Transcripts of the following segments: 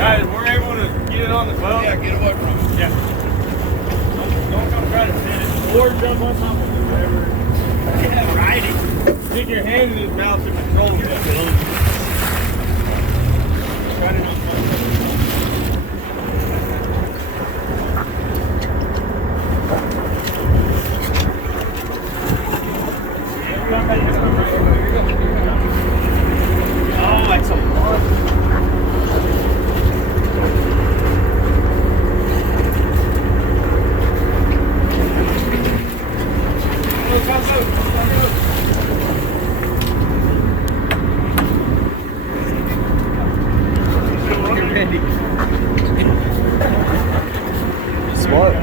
Guys, we're able to get it on the boat. Yeah, get away from it. Yeah. Don't come try to fit it. Or jump on top of it, whatever. Yeah, righty. Stick your hand in his mouth to control it. Try to not fall. Oh, that's a lot. Smart.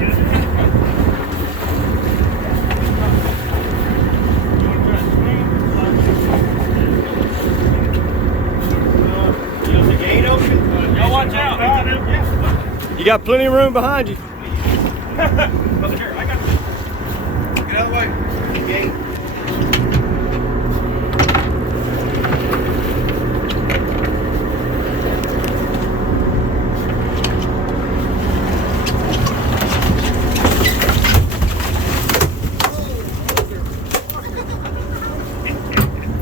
Y'all watch out. You got plenty of room behind you. Here, I got this. Get out of the way. Gate.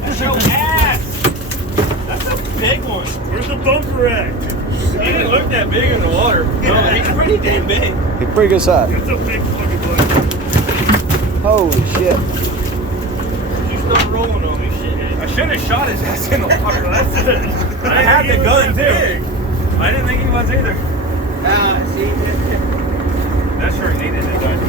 That's your ass. That's a big one. Where's the bunker at? He didn't look that big in the water. No, he's pretty damn big. He's pretty good size. It's a big fucking bunker. Holy shit. You start rolling on me, shit. I should have shot his ass in the water. That's it. I had the gun too. I didn't think he was either. See? That sure needed it.